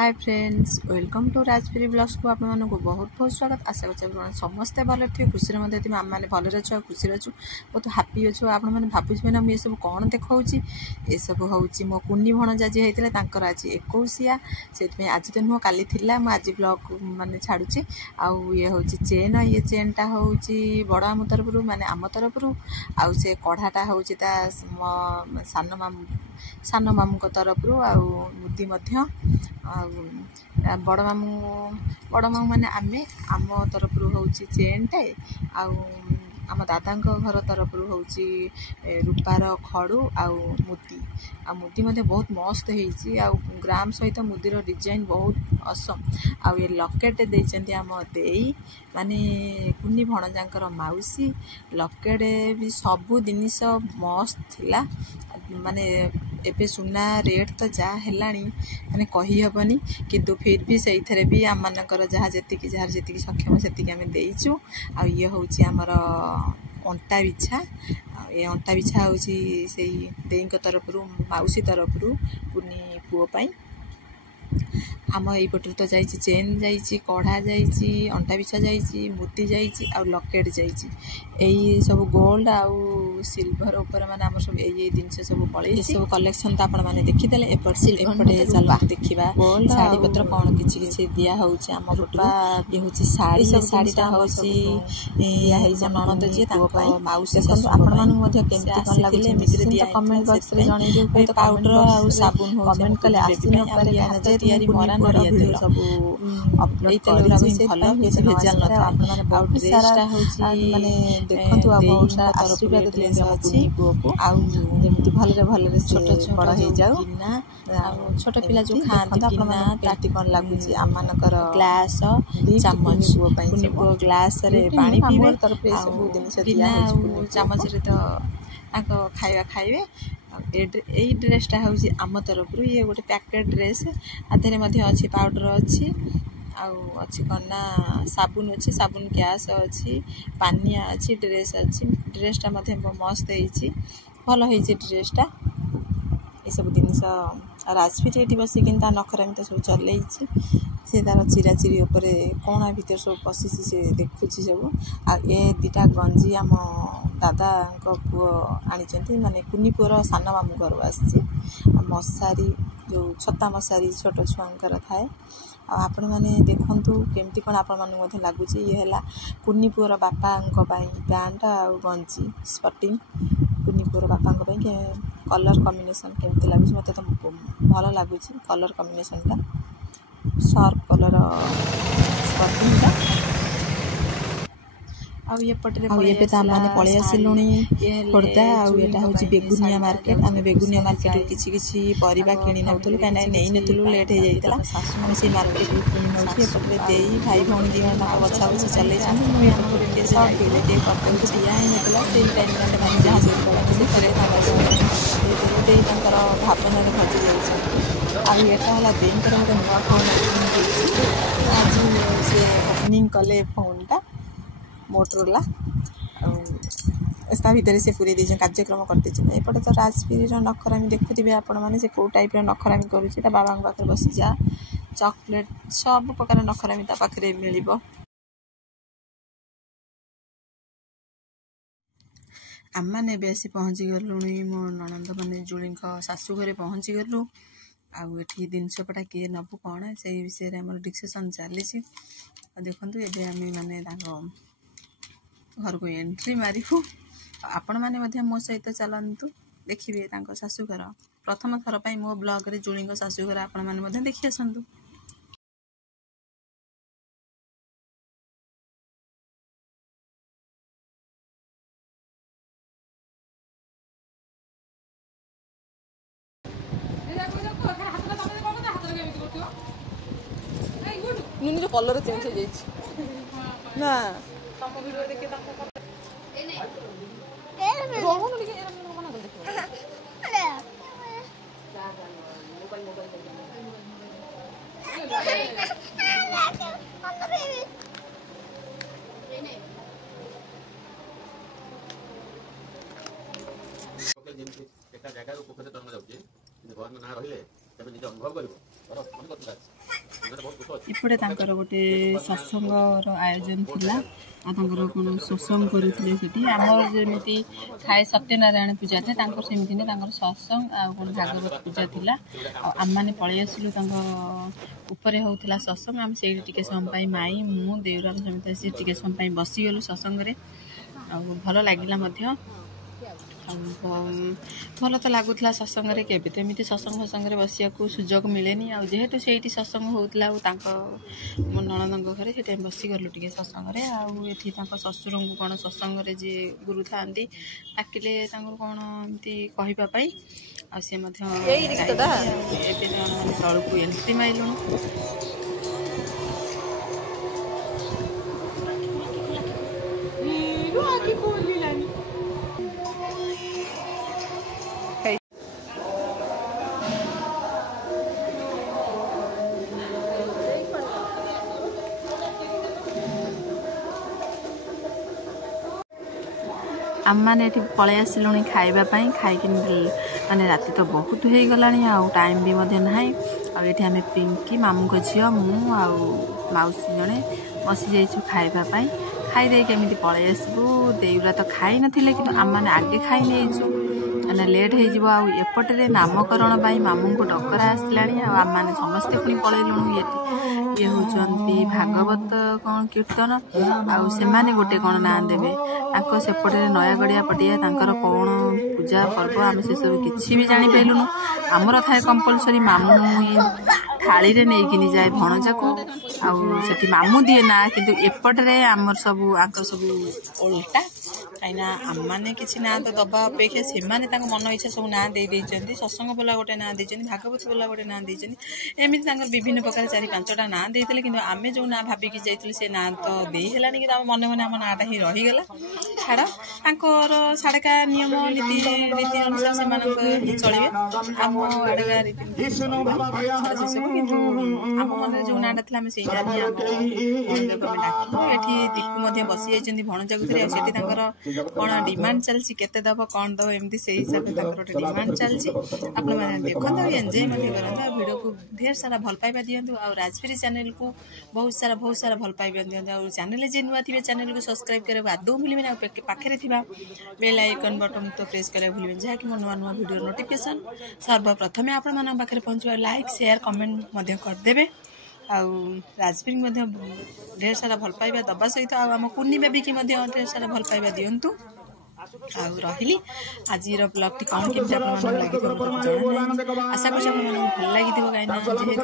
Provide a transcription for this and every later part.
Hi friends welcome to Rajpuri blogs को आप बहुत बहुत स्वागत। आशा कर समस्ते भल थे खुशी मत आम मैंने भलि अच्छे खुशी अच्छु बहुत हापी अच्छु आपने भावुँ ना मुझे सब कौन देखा ये सब हूँ मो कुनी भणजा जी होते आज 21 से आज तो नुह काली थी आज ब्लॉग माने छाड़ुची आउ ये हूँ चेन ये चेनटा हूँ बड़ आम तरफ माने आम तरफ आउ से कढ़ाटा हूँ सान मामू तरफ आउ मुदी बड़ मामू माने आमे आम तरफ हूँ चेनटे आउ आम दादा घर तरफ हूँ रूपार खड़ू आउ मुदी बहुत मस्त होती ग्राम सहित मुदीर डिजाइन बहुत असम आउ ये लकेट देते आम देई माने कुनी भणजांकर माउसी लकेट भी सबू जिनिस मस्त थिला माने एबे सुना रेट तो जहाँ हेलानी माने कही हबनी किंतु फिर भी से भी आम मानकर जहाँ जी सक्षम से आम देचु आ ये हूँ आमर अंटा बिछा ये अंटा बिछा हूँ से देई तरफ माउसी तरफ कुनी पुओ आम यपटर तो जाइए चेन जाइए कढ़ा जाइए अंटा बिछा जाइए मुदी जाइए आ लकेट जाइए सब गोल्ड आउ सिल्वर उपर माने आम सब ये जिनस सब पड़े सब कलेक्शन तो आपण मैंने देखीदे एपटे चल देखा शाढ़ी पत्र कौन कि दिया आम रूपा ये हूँ शाढ़ी सब शाढ़ीटा हूँ ननद जी माउसी कमेंट बॉक्स में जन पाउडर आ साबुन कमेंट कले छोट पिला जो खाती कौन लगुच आम मानकर ग्लास चामच ग्लास पानी पीवे तरफ चामच तो खाଇବା खाइबे यही ड्रेसटा हूँ आम तरफ ये गोटे पैकेट ड्रेस आधे अच्छी पाउडर अच्छी अच्छी कौन ना साबुन अच्छी साबुन गैस अच्छी पानिया अच्छी ड्रेस अच्छी ड्रेसटा मस्त होती भल होती ड्रेसटा ये सब जिनस राजफिर ये बसिक नखरामी तो सब चल से तार चिरा चिरी उपरे कणा भर सब पशि सी देखुची सब आ ये दुटा गंजी आम दादा पुओ आनी माने कुनी पुओर सान मामू घर आसी मशारी जो छता मशारी छोट छुआंकर थाए आपण मैंने देखु केमती कौन आपण लगुच ये है कुनी पुओर बापा पैंट आ गंजी स्पटिंग कुनी पुओर बापा कलर कॉम्बिनेशन केमती लगुच मत तो भल लगुच कलर कॉम्बिनेशन शार्प कलर स्पटिंग ये पटे पलि आसिलु खोर्धा आटा हूँ बेगुनिया मार्केट आम बेगुनिया मार्केट किसी परिवा किणी नौलु कहीं नहीं नुलु लेट हो जाता आम से मार्केट किणी नौपटे दे भाई भौणी दी बछा बछी चल भावना भजी जाए आटा देकर गोटे नुआ फोन आज से ओपनिंग कले फोनटा मोटरोला भितर से पूरे दीजिए कार्यक्रम करते एपटे तो राजपीर नखरामी देखुए आपण मैंने से कौ टाइप नखरामी करुँच बाबा पाखे बसी जा चॉकलेट सब प्रकार नखरामी पाखे मिल आम मैंने आसी पहुँची गलु मो ननंद मैंने जुड़ी शाशु घरे पहुँची गलु आठी जिनसपटा किए नबू कौन से विषय में डिस्कसन चली देखु ये आम मैंने घर को एंट्री मारू आपण मैंने मो सहित चलतु देखिए शाशुघर प्रथम थर पर मो ब्लॉग रे जुड़ी शाशुघर आपण मैंने देखी आसतु कलर चेंज हो ना जगह पोखर तरंग जाऊे घर में ना रही निज अनुभव कर एपटे तांकर गोटे सत्संगर आयोजन थिला तांकर कोन सत्संग करूथिले सेठी हमर जेमिति खाए सत्यनारायण पूजा थे तांकर सेमिति ने तांकर सत्संग आ कोन भागवत पूजा थिला आम माने पळै आसिलु तांकर ऊपर होउथिला सत्संग हम सेठी टिके सम पई माई मु देवरा समिति से टिके सम पई बसी गेलु सत्संग रे आ भलो लागिला मध्य भल तो लगुला सत्संग के एमती सत्संग फसंग बसिया सुजोग मिले आ जेहेतु से सत्संग होता मो नणंद घर से बसी गलु टे सत्संग आठी ससुर को कौन सत्संग जी गुरु था डाकिले कौन एमती कहवाई सी तल को एंट्री माइलुण आम मैंने पलि आसिलु खावाई खाई माने राति तो बहुत हो गला टाइम भी ना आम पिंकी मामू को झी मु मौसी जड़े बसी जाइछु खावाई खाईदे केमी पलि आसबू देउरा तो खाई नथिले कि आम मैंने आगे खाई नहीं मैंने लेट होपटे नामकरण मामू को डकरा आसला आम मैंने समस्ते पुणी पलैलुणु ये होती भागवत कौन कीर्तन आने गोटे कौन ना देवे सेपटे नयागड़िया पटिया कौन पूजा पर्व आम से सब किसी भी जापारूनु आमर थाए कंपलसरी मामू थाली रे नहीं जाए भणजा को आठी मामू दिए ना किंतु एपटे आमर सब उल्टा कहीं आम मैंने किसी ना तो दबा अपेक्षा से मन इच्छा सब ना दे सत्संग बोला गोटे ना दे भागवत बोला गोटे ना दे एमती विभिन्न प्रकार 4-5टा ना देते कि आम जो ना भाविकी जाइए से ना तो देला कि मन मन आम नाटा ही रहीगला छाड़ साड़का नियम रीति अनुसार से चलिए आम आड़का रीति कितु आम मन जो नाटा था से डाकू ये दीपू बसी जाइए भणजा से कौन डिमांड चलती केते दब कौन दब एमती से हिसाब से गोटे डिमांड चलती आपण मैंने देखते एंजॉय करते वीडियो को ढेर सारा भल पाइबा दिंतु आ राजफेरी चैनल को बहुत सारा भल पाइबा दिंतु आ चैनल जे नुआ थे चैनल को सब्सक्राइब करने आदौ भूलें ना पाखे बेल आइकन बटन तो प्रेस करने भूलें जहाँकि मो नुआ नुआ वीडियो नोटिफिकेशन सर्वप्रथमे आपण मान पाखे पहुँचवा लाइक शेयर कमेंट करदे राजफेरी ढेर सारा भल पाइबा दबा सहित आम कुनी बेबी की ढेर सारा भल पाइबा दिंतु रही आज ब्लॉग टी कौन केमती आशा कर भल लगी कहीं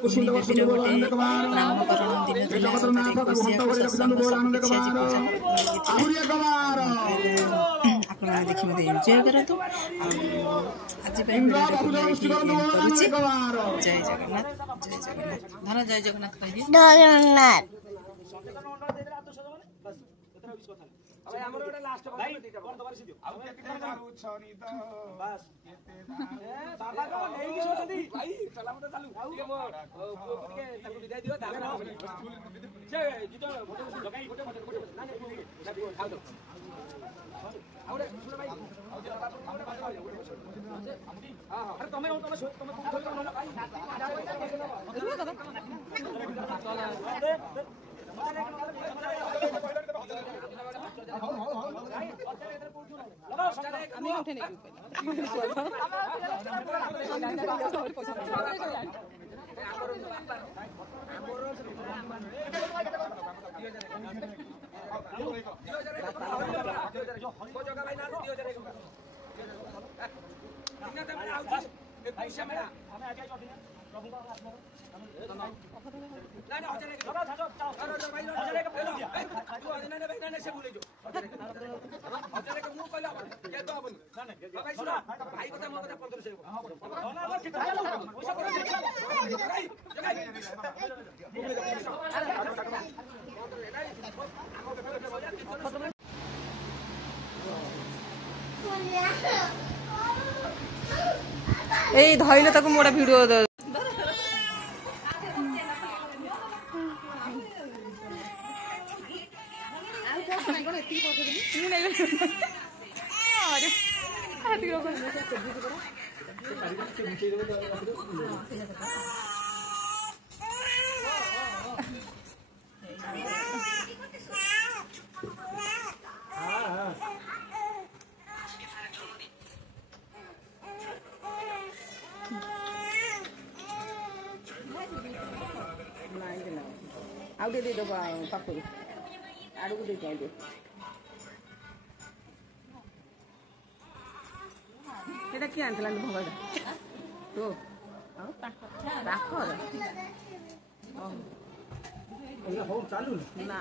कुनी बेबी गोटे नामकरण दिन आप देखिए मत एंजॉय करूँ आज जय जगन्नाथ धन जय जगन्नाथ कह दिए ए धइले ताको मोडा भिडियो दे ଆଉ ଟିକେ ଦେଇଦେବ ପାଖରୁ ଆଡ଼କୁ ଦେଇକି ଆଉ ଟିକେ ସେଇଟା କିଏ ଆଣିଥିଲା ଭଙ୍ଗଟା ତୁ ଆଉ ତାଙ୍କର ହଉ ଚାଲୁନି ନା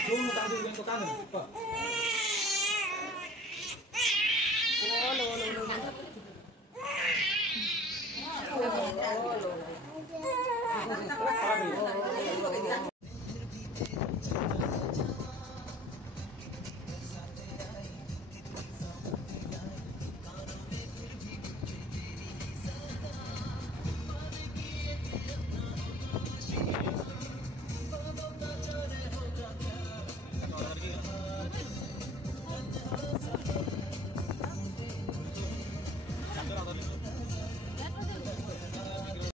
Xuống một tao đi lên có cá nữa.